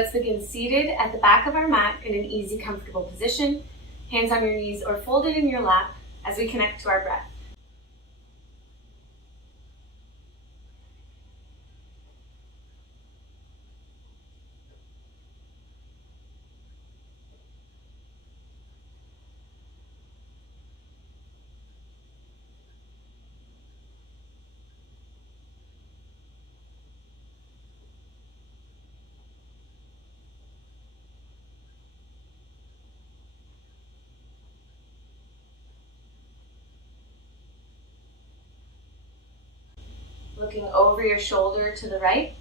Let's begin seated at the back of our mat in an easy, comfortable position, hands on your knees or folded in your lap as we connect to our breath. Looking over your shoulder to the right.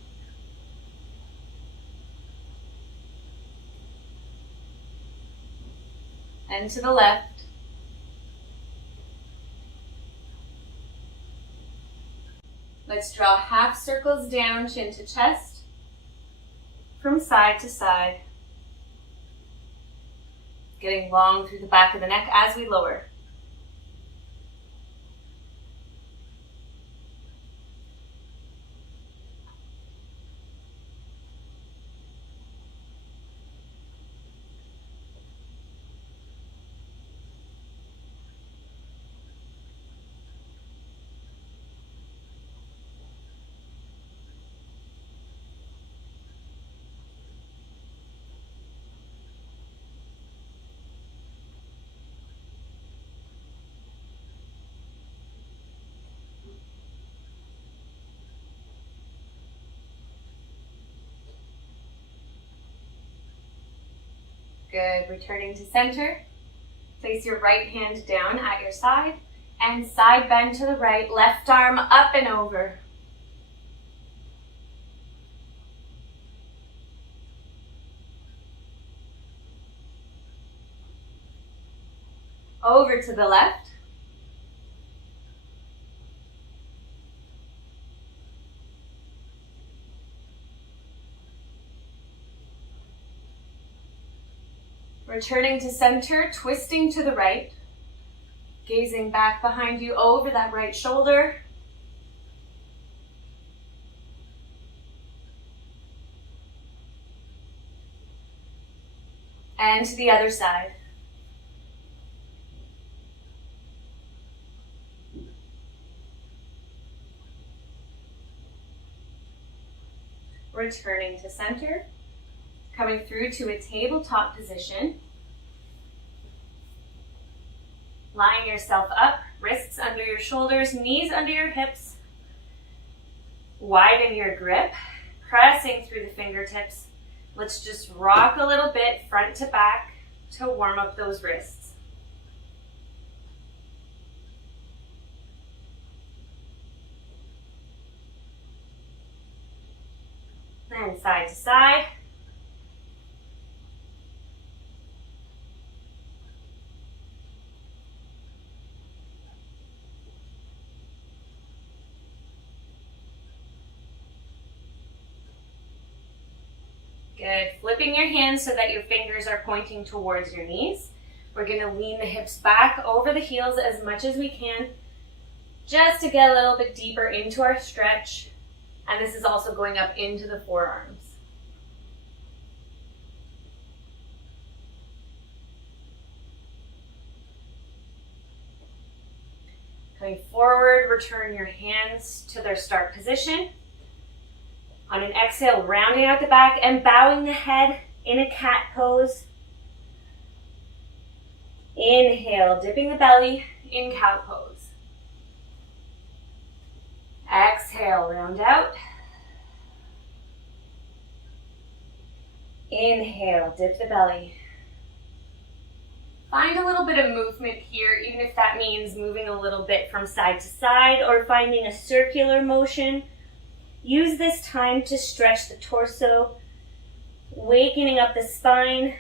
And to the left. Let's draw half circles down, chin to chest, from side to side. Getting long through the back of the neck as we lower. Good, returning to center. Place your right hand down at your side and side bend to the right, left arm up and over. Over to the left. Returning to center, twisting to the right, gazing back behind you over that right shoulder. And to the other side. Returning to center, coming through to a tabletop position. Line yourself up, wrists under your shoulders, knees under your hips. Widen your grip, pressing through the fingertips. Let's just rock a little bit front to back to warm up those wrists. And side to side. Good. Flipping your hands so that your fingers are pointing towards your knees. We're going to lean the hips back over the heels as much as we can, just to get a little bit deeper into our stretch. And this is also going up into the forearms. Coming forward, return your hands to their start position. On an exhale, rounding out the back and bowing the head in a cat pose. Inhale, dipping the belly in cow pose. Exhale, round out. Inhale, dip the belly. Find a little bit of movement here, even if that means moving a little bit from side to side or finding a circular motion. Use this time to stretch the torso, wakening up the spine.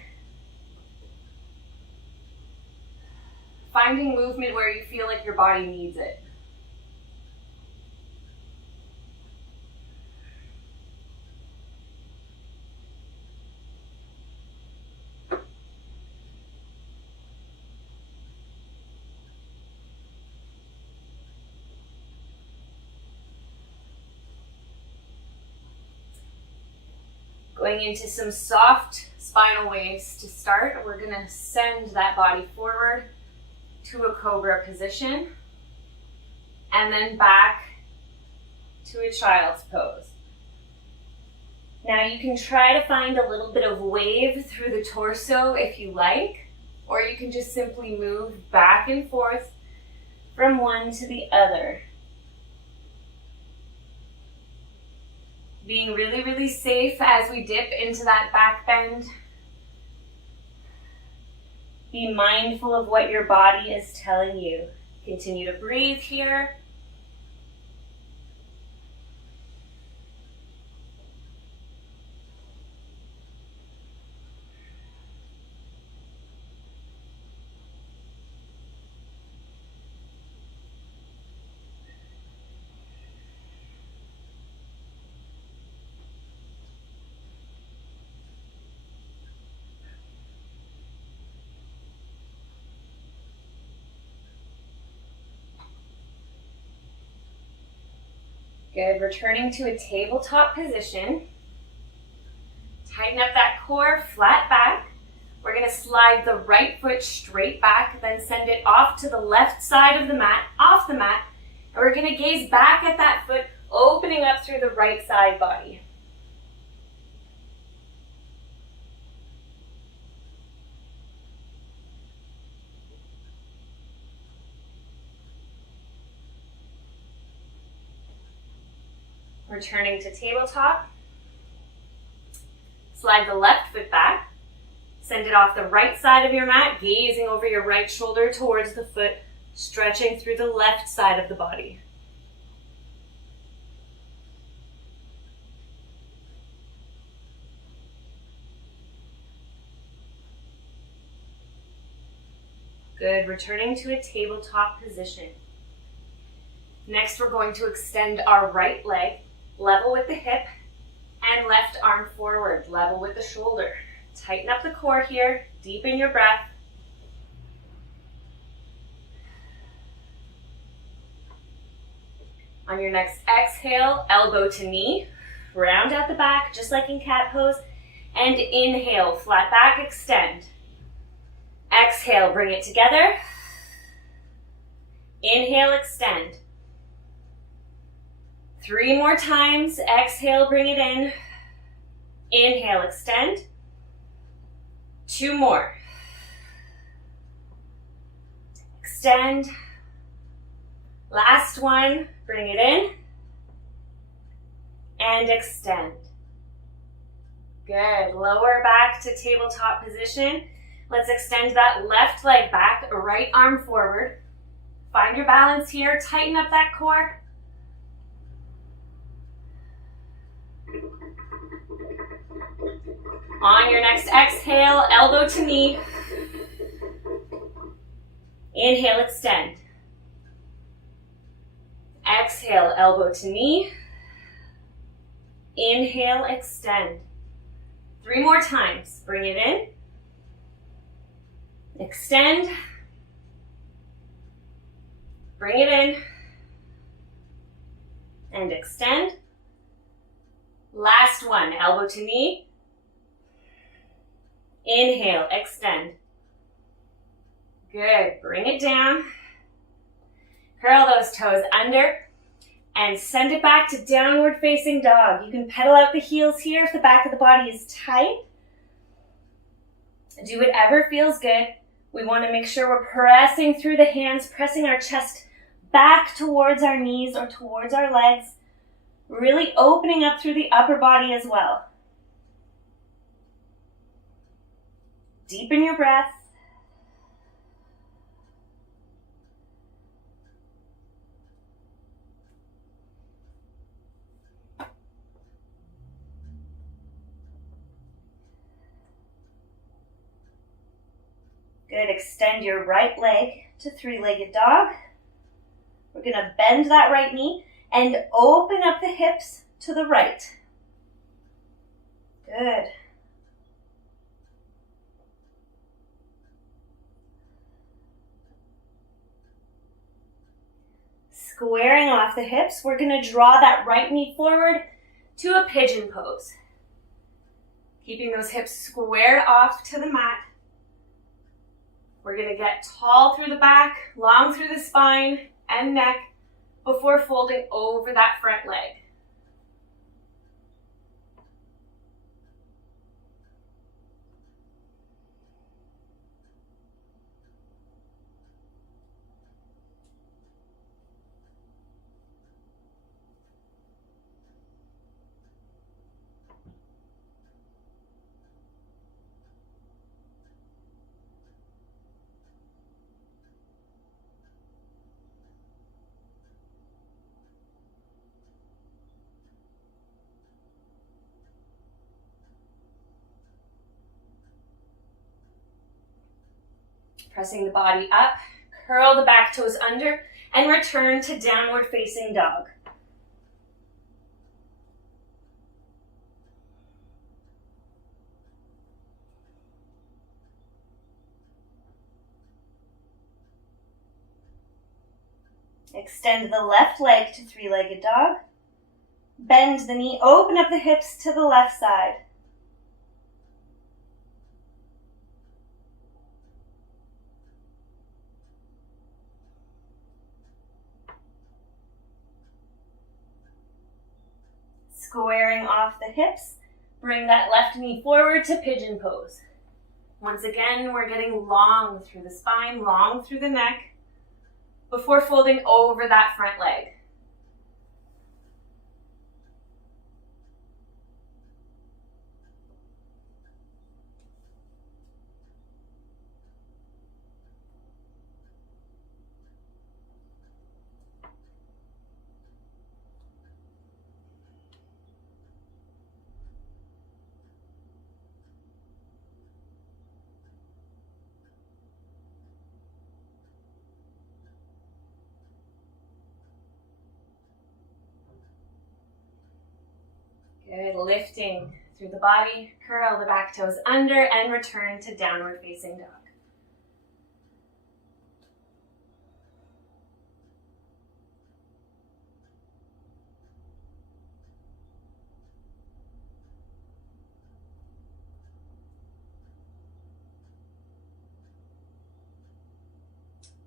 Finding movement where you feel like your body needs it. Going into some soft spinal waves to start. We're going to send that body forward to a cobra position and then back to a child's pose. Now you can try to find a little bit of wave through the torso if you like, or you can just simply move back and forth from one to the other. Being really, really safe as we dip into that back bend. Be mindful of what your body is telling you. Continue to breathe here. Good, returning to a tabletop position. Tighten up that core, flat back. We're gonna slide the right foot straight back, then send it off to the left side of the mat, off the mat, and we're gonna gaze back at that foot, opening up through the right side body. Returning to tabletop. Slide the left foot back. Send it off the right side of your mat, gazing over your right shoulder towards the foot, stretching through the left side of the body. Good, returning to a tabletop position. Next, we're going to extend our right leg, level with the hip, and left arm forward, level with the shoulder. Tighten up the core here, deepen your breath. On your next exhale, elbow to knee, round out the back, just like in cat pose, and inhale, flat back, extend. Exhale, bring it together. Inhale, extend. 3 more times. Exhale, bring it in. Inhale, extend. 2 more. Extend. Last one. Bring it in. And extend. Good. Lower back to tabletop position. Let's extend that left leg back, right arm forward. Find your balance here. Tighten up that core. On your next exhale, elbow to knee. Inhale, extend. Exhale, elbow to knee. Inhale, extend. 3 more times. Bring it in. Extend. Bring it in. And extend. Last one, elbow to knee. Inhale, extend. Good, bring it down. Curl those toes under and send it back to downward facing dog. You can pedal out the heels here if the back of the body is tight. Do whatever feels good. We want to make sure we're pressing through the hands, pressing our chest back towards our knees or towards our legs. Really opening up through the upper body as well. Deepen your breath. Good, extend your right leg to 3-legged dog. We're gonna bend that right knee and open up the hips to the right. Good. Squaring off the hips, we're gonna draw that right knee forward to a pigeon pose. Keeping those hips squared off to the mat. We're going to get tall through the back, long through the spine and neck before folding over that front leg. Pressing the body up, curl the back toes under, and return to downward facing dog. Extend the left leg to three-legged dog. Bend the knee, open up the hips to the left side. Squaring off the hips, bring that left knee forward to pigeon pose. Once again, we're getting long through the spine, long through the neck, before folding over that front leg. Good, lifting through the body, curl the back toes under and return to downward facing dog.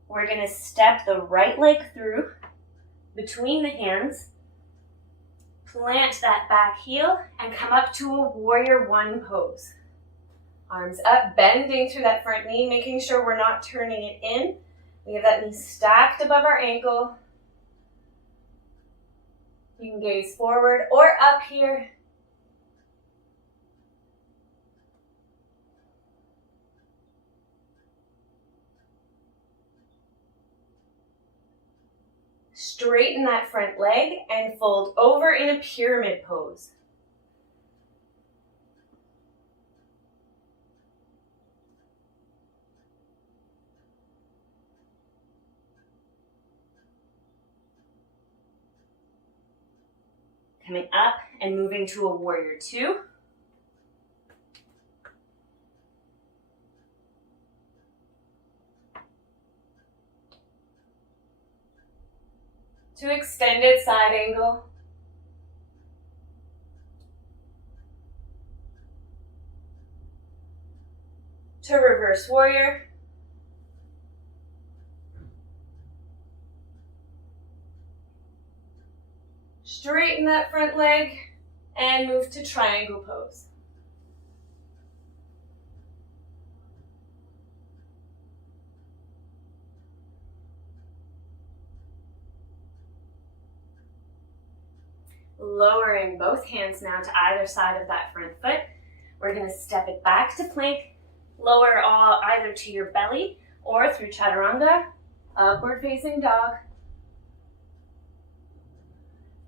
We're going to step the right leg through between the hands, plant that back heel, and come up to a warrior one pose. Arms up, bending through that front knee, making sure we're not turning it in. We have that knee stacked above our ankle. You can gaze forward or up here. Straighten that front leg and fold over in a pyramid pose. Coming up and moving to a warrior two. To extended side angle. To reverse warrior. Straighten that front leg and move to triangle pose. Lowering both hands now to either side of that front foot. We're going to step it back to plank, lower all either to your belly or through chaturanga, upward facing dog,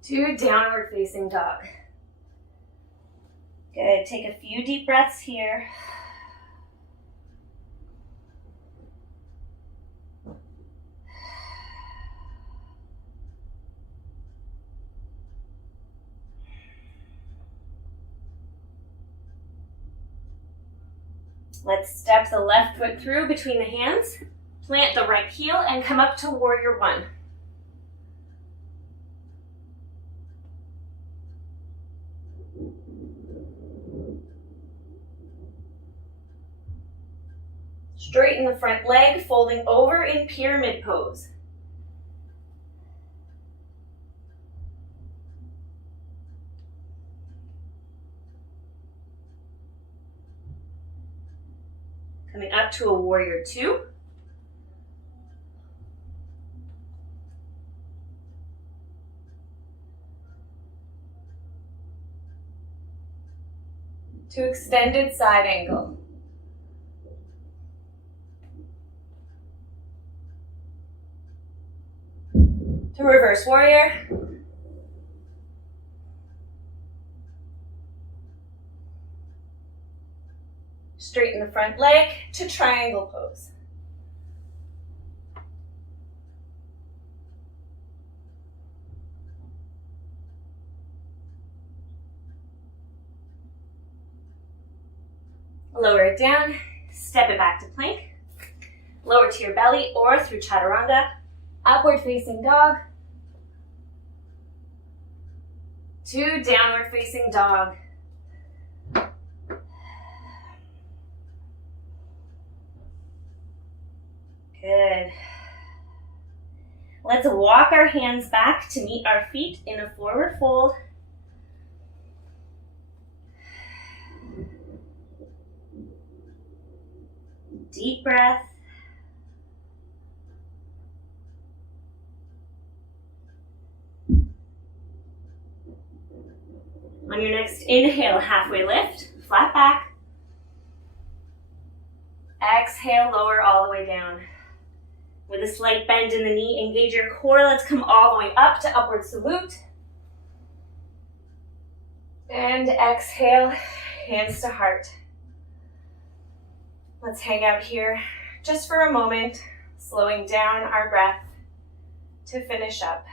to downward facing dog. Good, take a few deep breaths here. Let's step the left foot through between the hands, plant the right heel, and come up to warrior one. Straighten the front leg, folding over in pyramid pose. Coming up to a warrior two. To extended side angle. To reverse warrior. Straighten the front leg to triangle pose. Lower it down, step it back to plank. Lower to your belly or through chaturanga. Upward facing dog. To downward facing dog. Good. Let's walk our hands back to meet our feet in a forward fold. Deep breath. On your next inhale, halfway lift, flat back. Exhale, lower all the way down. With a slight bend in the knee, engage your core. Let's come all the way up to upward salute. And exhale, hands to heart. Let's hang out here just for a moment, slowing down our breath to finish up.